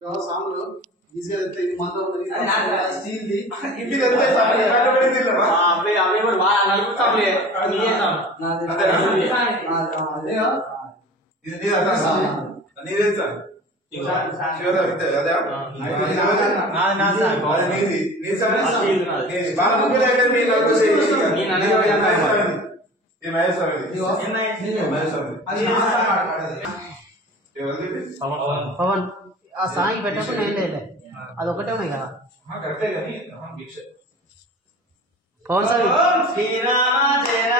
సాములు ఈజీగా ఇది మాత్రం స్టీల్ ది పవన్ ఆ సాయి పెట్టకుండా ఏం లేదు అదొకటే ఉన్నాయి కదా పవన్ సార్ శ్రీరామ జయ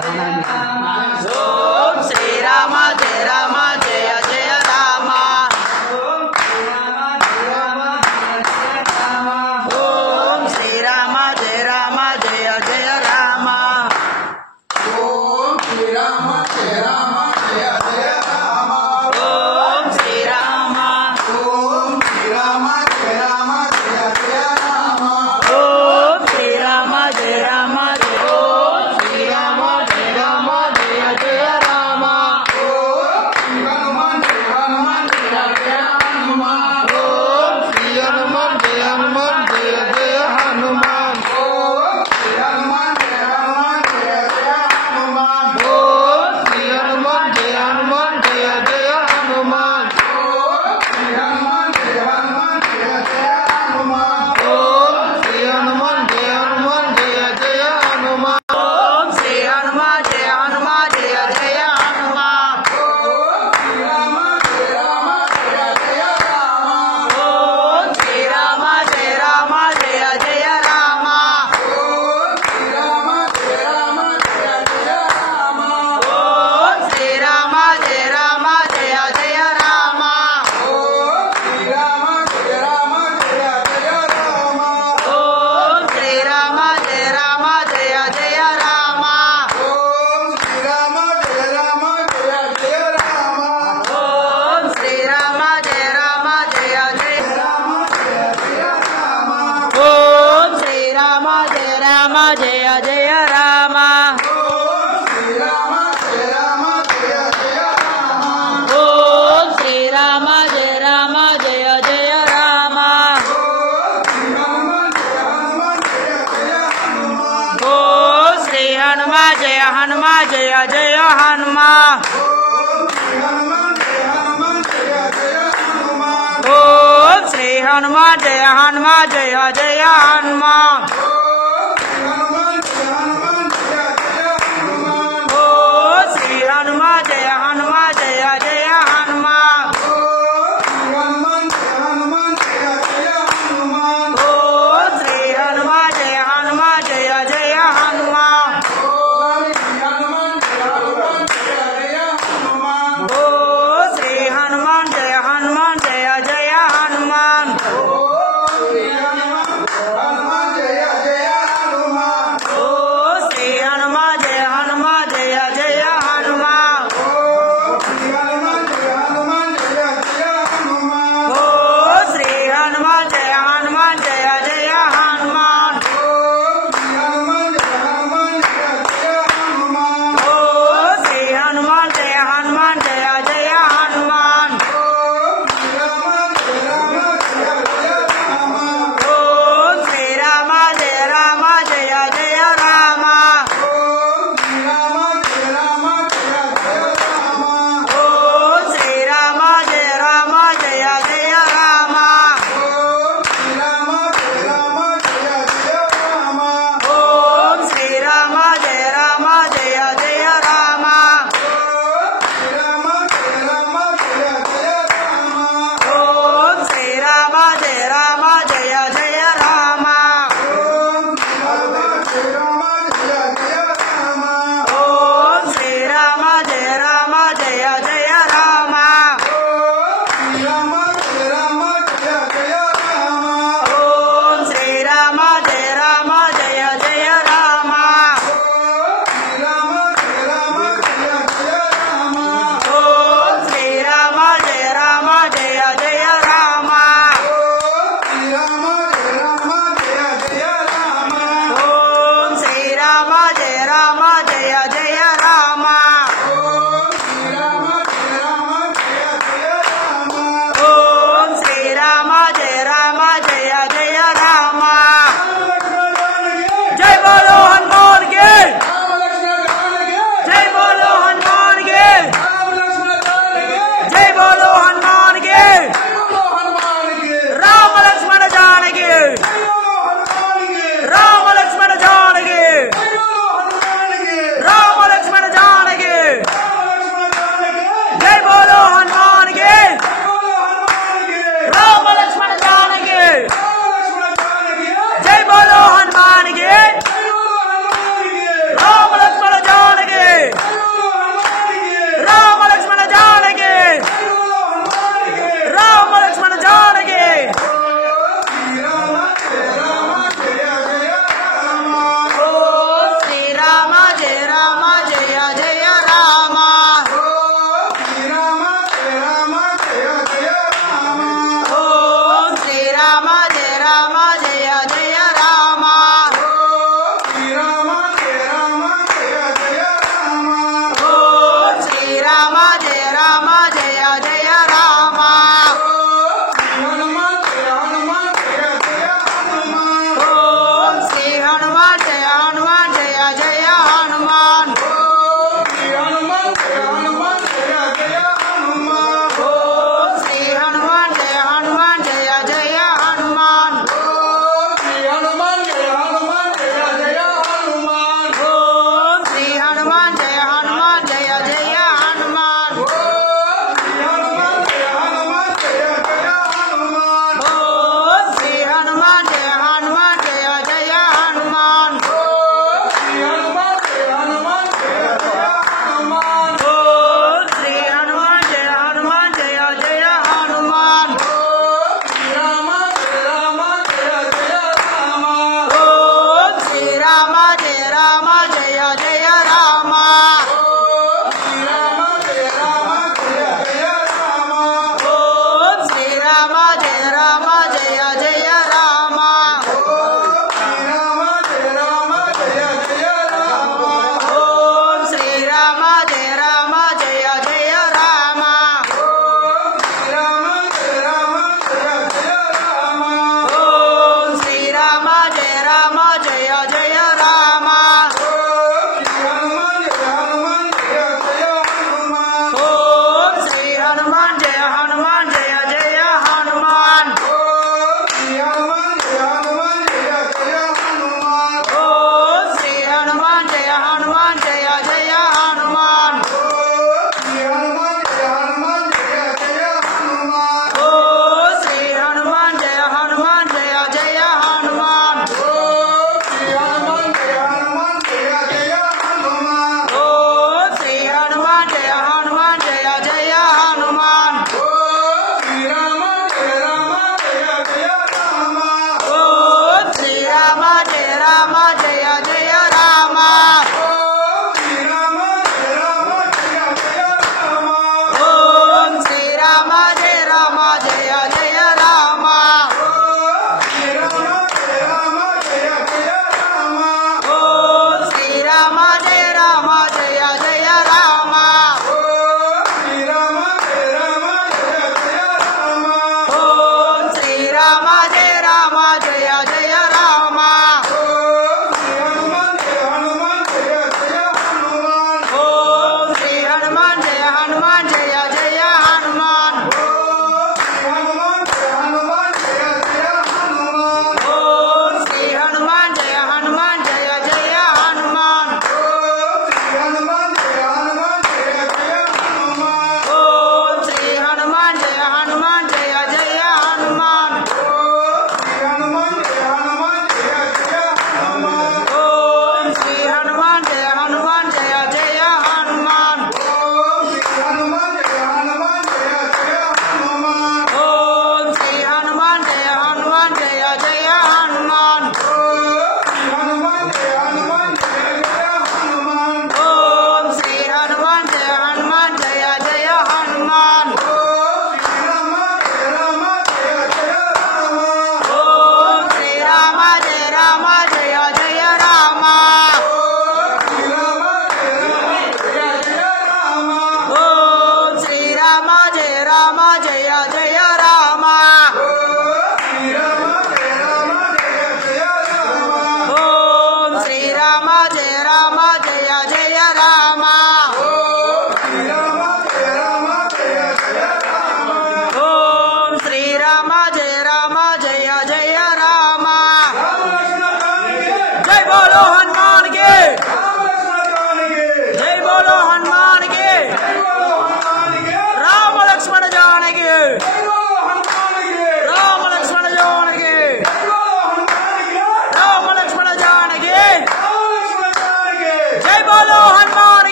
రామ జయ ఓం శ్రీరామ జయ రామ జయ జయ రామ ఓం శ్రీరామ జయ రామ జయ జయ రామ ఓం శ్రీరామ జయ రామ జయ జయ రామ ఓం శ్రీరామ ఓం శ్రీరామ జయ రామ జయ జయ రామ ఓం శ్రీరామ జయ రామ ఓం శ్రీరామ జయ రామ జయ జయ రామ ఓం శ్రీ హనుమాన్ జయ హనుమాన్ జయ జయ హనుమాన్ ఓం శ్రీ హనుమాన్ జయ హనుమాన్ జయ జయ హనుమాన్ ఓం శ్రీ హనుమాన్ జయ హనుమాన్ జయ జయ హనుమాన్ ఓం శ్రీ హనుమాన్ జయ హనుమాన్ జయ జయ హనుమాన్ ఓం శ్రీ హనుమాన్ జయ హనుమాన్ జయ జయ హనుమాన్ ఓం శ్రీ హనుమాన్ జయ హనుమాన్ జయ జయ హనుమాన్ ఓం శ్రీ హనుమాన్ జయ హనుమాన్ జయ జయ హనుమాన్ ఓం శ్రీ రామ జయ రామ జయ జయ రామ ఓం శ్రీ రామ జయ రామ జయ జయ రామ ఓం శ్రీ రామ జయ రామ జయ జయ రామ ఓం శ్రీ రామ జయ రామ జయ జయ రామ ఓం శ్రీ రామ జయ రామ జయ జయ రామ ఓం శ్రీ రామ జయ రామ జయ జయ రామ ఓం శ్రీ రామ జయ రామ జయ జయ రామ ఓం శ్రీ రామ జయ రామ జయ జయ రామ జయ జయ రామ ఓం శ్రీ రామ జయ రామ జయ జయ రామ ఓం శ్రీ రామ జయ రామ జయ జయ రామ ఓం శ్రీ రామ జయ రామ జయ జయ రామ ఓం శ్రీ హనుమాన్ జయ హనుమాన్ జయ జయ హనుమాన్ ఓం శ్రీ హనుమాన్ జయ హనుమాన్ జయ జయ హనుమాన్ ఓం శ్రీ హనుమాన్ జయ హనుమాన్ జయ జయ హనుమాన్ ఓం శ్రీ హనుమాన్ జయ హనుమాన్ జయ జయ హనుమాన్ ఓం శ్రీ హనుమాన్ జయ హనుమాన్ జయ జయ హనుమాన్ రామ జయ రామ జయ జయ రామ ఓం శ్రీరామ జయ రామ జయ జయ రామ ఓం శ్రీ హనుమాన్ జయ హనుమాన్ జయ జయ హనుమాన్ ఓం శ్రీ హనుమాన్ జయ హనుమాన్ జయ జయ హనుమాన్ ఓం శ్రీ హనుమాన్ జయ హనుమాన్ జయ జయ హనుమాన్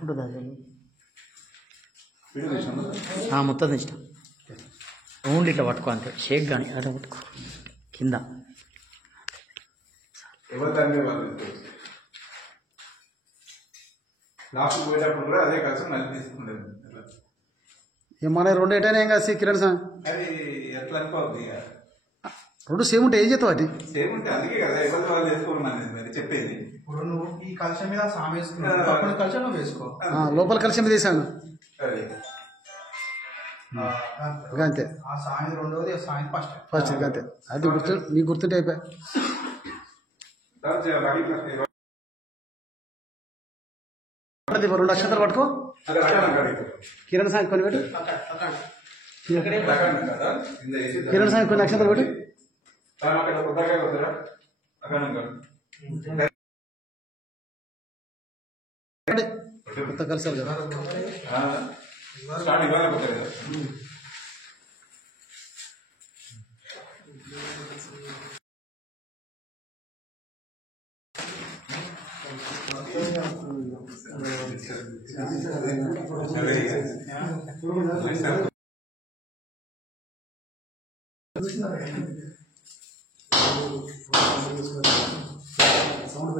పట్టుకుంటుంది అది మొత్తం ఇష్టం ఓన్లీ ఇట్లా పట్టుకో అంతే షేక్ కానీ అట్లా పట్టుకో కింద లాస్ట్ పోయేటప్పుడు కూడా అదే కలిసి మళ్ళీ తీసుకుంటాను మన రెండు ఎటైనా ఏం కాదు కిరణ్ సార్ అది ఎట్లా అనుకోవద్దు ఇక రెండు సేమ్ ఉంటే ఏం చేస్తావు అది సేమ్ ఉంటే అందుకే కదా ఎవరి వాళ్ళు వేసుకోమని మరి చెప్పేది ఇప్పుడు నువ్వు ఈ కలశం మీద సామె వేసుకున్నావు అప్పుడు కలశం నువ్వు వేసుకో లోపల కలిసి మీద వేసాను సరే అంతే ఆ సామె రెండోది ఆ సామె ఫస్ట్ ఫస్ట్ అంతే అది గుర్తు నీకు గుర్తుంటే అయిపోయా రెండు అక్షంతలు పట్టుకో కిరణ్ సాయి కొన్ని పెట్టు కిరణ్ సాయి కొన్ని అక్షంతలు పెట్టు కొత్త కలిసారు కదా సౌండ్